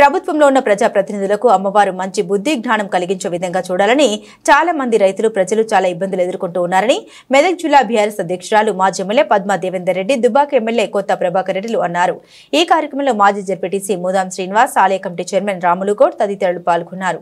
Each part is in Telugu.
ప్రభుత్వంలో ఉన్న ప్రజాప్రతినిధులకు అమ్మవారు మంచి బుద్ధి జ్ఞానం కలిగించే విధంగా చూడాలని చాలా మంది రైతులు ప్రజలు చాలా ఇబ్బందులు ఎదుర్కొంటూ ఉన్నారని మెదక్ జిల్లా బీఆర్ఎస్ అధ్యక్షురాలు మాజీ ఎమ్మెల్యే పద్మా దేవేందర్ రెడ్డి, దుబ్బాక ఎమ్మెల్యే కొత్త ప్రభాకర్ రెడ్డిలు అన్నారు. ఈ కార్యక్రమంలో మాజీ జెడ్పీటీసీ ముదాం శ్రీనివాస్, ఆలయ కమిటీ చైర్మన్ రాములు గౌడ్ తదితరులు పాల్గొన్నారు.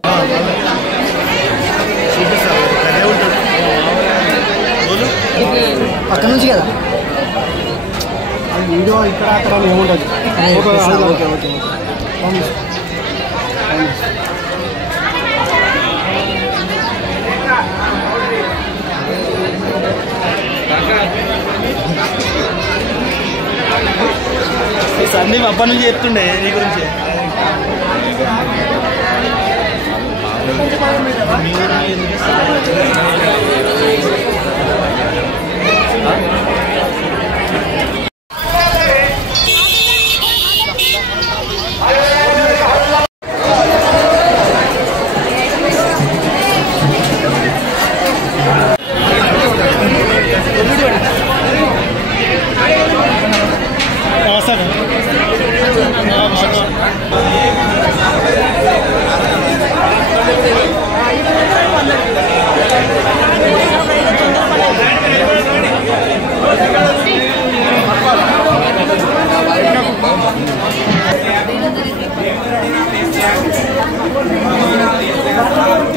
సందీప్ అప్పటి నుంచి చెప్తుండే నీ గురించి.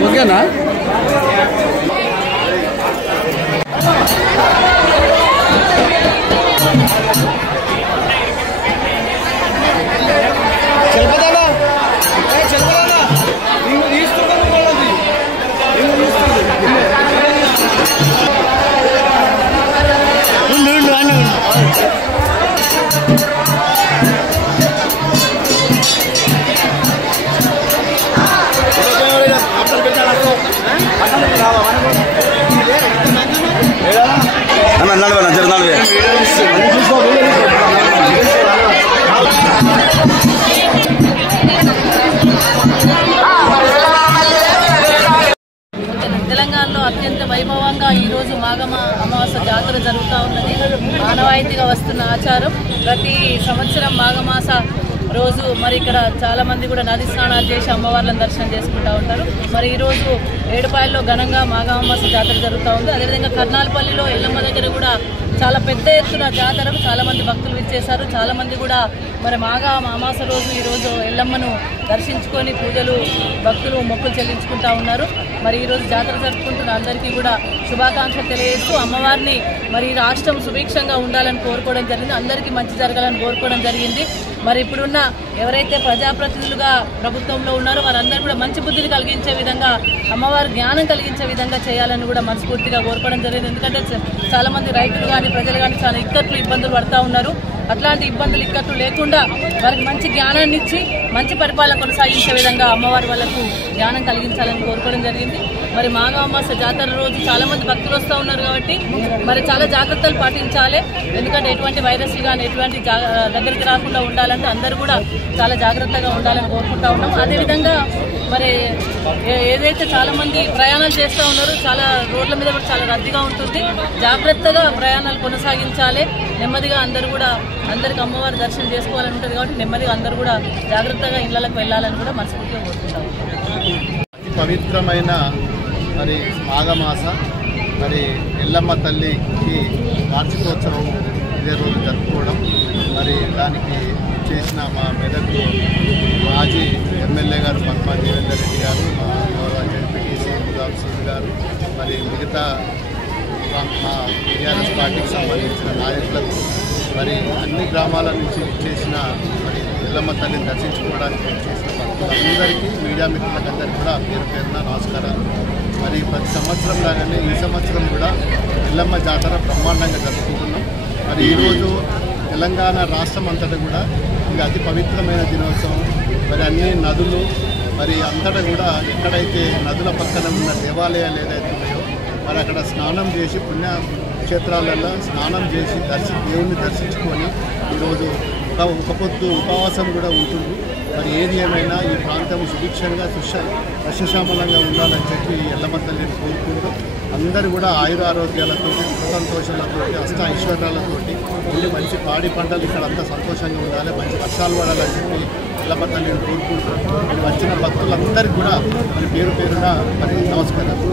ఓకేనా? తెలంగాణలో అత్యంత వైభవంగా ఈరోజు మాఘమ అమావాస్య జాతర జరుగుతూ ఉన్నది. ఆనవాయితీగా వస్తున్న ఆచారం. ప్రతి సంవత్సరం మాఘమాస రోజు మరి ఇక్కడ చాలా మంది కూడా నది స్నానాలు చేసి అమ్మవార్లను దర్శనం చేసుకుంటూ ఉంటారు. మరి ఈరోజు ఏడుపాయల్లో ఘనంగా మాఘ అమావాస్య జాతర జరుగుతూ ఉంది. అదేవిధంగా కర్నాల్పల్లిలో ఎల్లమ్మ దగ్గర కూడా చాలా పెద్ద ఎత్తున జాతరకు చాలా మంది భక్తులు విచ్చేశారు. చాలా మంది కూడా మరి మాఘ అమావాస్య రోజు ఈరోజు ఎల్లమ్మను దర్శించుకొని పూజలు భక్తులు మొక్కులు చెల్లించుకుంటా ఉన్నారు. మరి ఈరోజు జాతర జరుపుకుంటున్న అందరికీ కూడా శుభాకాంక్షలు తెలియజేస్తూ అమ్మవారిని మరి రాష్ట్రం సుభిక్షంగా ఉండాలని కోరుకోవడం జరిగింది. అందరికీ మంచి జరగాలని కోరుకోవడం జరిగింది. మరి ఇప్పుడున్న ఎవరైతే ప్రజాప్రతినిధులుగా ప్రభుత్వంలో ఉన్నారో వారందరూ కూడా మంచి బుద్ధిని కలిగించే విధంగా అమ్మవారి జ్ఞానం కలిగించే విధంగా చేయాలని కూడా మనస్ఫూర్తిగా కోరుకోవడం జరిగింది. ఎందుకంటే చాలా మంది రైతులు కానీ ప్రజలు కానీ చాలా ఇబ్బందులు పడుతూ ఉన్నారు. అట్లాంటి ఇబ్బందులు ఇక్కట్లు లేకుండా వారికి మంచి జ్ఞానాన్ని ఇచ్చి మంచి పరిపాలన కొనసాగించే విధంగా అమ్మవారి వాళ్ళకు జ్ఞానం కలిగించాలని కోరుకోవడం జరిగింది. మరి మాఘ అమావాస్య జాతర రోజు చాలా మంది భక్తులు వస్తూ ఉన్నారు కాబట్టి మరి చాలా జాగ్రత్తలు పాటించాలి. ఎందుకంటే ఎటువంటి వైరస్లు కానీ ఎటువంటి దగ్గరికి రాకుండా ఉండాలంటే అందరూ కూడా చాలా జాగ్రత్తగా ఉండాలని కోరుకుంటా ఉన్నాం. అదేవిధంగా మరి ఏదైతే చాలా మంది ప్రయాణాలు చేస్తూ ఉన్నారో చాలా రోడ్ల మీద కూడా చాలా రద్దీగా ఉంటుంది. జాగ్రత్తగా ప్రయాణాలు కొనసాగించాలి. నెమ్మదిగా అందరూ కూడా అందరికి అమ్మవారి దర్శనం చేసుకోవాలని ఉంటుంది కాబట్టి నెమ్మదిగా అందరూ కూడా జాగ్రత్తగా ఇళ్లకు వెళ్ళాలని కూడా మనస్ఫూర్తిగా కోరుకుంటాం. పవిత్రమైన మరి మాఘమాస మరి ఎల్లమ్మ తల్లికి వార్షికోత్సవం ఇదే రోజు జరుపుకోవడం, మరి దానికి చేసిన మా మెదక్ మాజీ ఎమ్మెల్యే గారు పద్మా దేవేందర్ రెడ్డి గారు, మా గౌరవ జెడ్పీటీసీ ముదాం శ్రీనివాస్ గారు, మరి మిగతా మా టీఆర్ఎస్ పార్టీకి సంబంధించిన నాయకులకు, మరి అన్ని గ్రామాల నుంచి చేసిన మరి ఎల్లమ్మ తల్లిని దర్శించుకోవడానికి చేసిన భక్తులందరికీ, మీడియా మిత్రులందరికీ కూడా పేరు పేరున నమస్కారాలు. మరి ప్రతి సంవత్సరం లాగానే ఈ సంవత్సరం కూడా ఎల్లమ్మ జాతర బ్రహ్మాండంగా జరుపుకుంటున్నాం. మరి ఈరోజు తెలంగాణ రాష్ట్రం అంతటా కూడా ఇది అతి పవిత్రమైన దినోత్సవం. మరి అన్ని నదులు మరి అంతటా కూడా ఎక్కడైతే నదుల పక్కన ఉన్న దేవాలయాలు ఏదైతే ఉన్నాయో మరి అక్కడ స్నానం చేసి పుణ్యక్షేత్రాలలో స్నానం చేసి దేవుణ్ణి దర్శించుకొని ఈరోజు ఒక పొద్దు ఉపవాసం కూడా ఉంటుంది. మరి ఏది ఏమైనా ఈ ప్రాంతం సుభిక్షంగా సస్యశ్యామలంగా ఉండాలని చెప్పి ఎల్లమ్మ తల్లిని కోరుకుంటూ అందరూ కూడా ఆయురారోగ్యాలతో సంతోషాలతో అష్ట ఐశ్వర్యాలతో ఉండి మంచి పాడి పంటలు ఇక్కడ అంతా సంతోషంగా ఉండాలి, మంచి వర్షాలు పడాలని చెప్పి ఎల్లమ్మ తల్లిని కోరుకుంటూ వచ్చిన భక్తులందరికీ కూడా మరి పేరు పేరున మరి నమస్కారాలు.